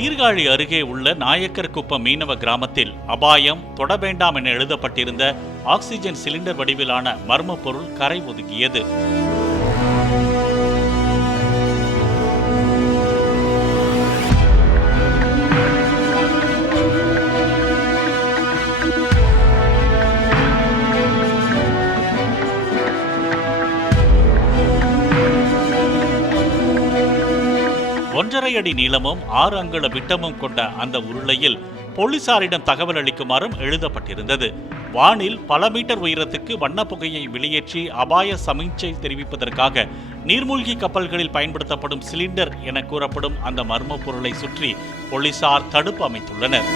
சீர்காழி அருகே உள்ள நாயக்கர் குப்பம் மீனவ கிராமத்தில் அபாயம் தொட வேண்டாம் என எழுதப்பட்டிருந்த ஆக்சிஜன் சிலிண்டர் வடிவிலான மர்ம பொருள் கரை ஒதுங்கியது. ஒன்றரை அடி நீளமும் 6 அங்குல விட்டமும் கொண்ட அந்த உருளையில் போலீசாரிடம் தகவல் அளிக்குமாறும் எழுதப்பட்டிருந்தது. வானில் பல மீட்டர் உயரத்துக்கு வண்ணப்புகையை வெளியேற்றி அபாய சமிஞ்சை தெரிவிப்பதற்காக நீர்மூழ்கி கப்பல்களில் பயன்படுத்தப்படும் சிலிண்டர் என கூறப்படும் அந்த மர்ம பொருளை சுற்றி போலீசார் தடுப்பு அமைத்துள்ளனர்.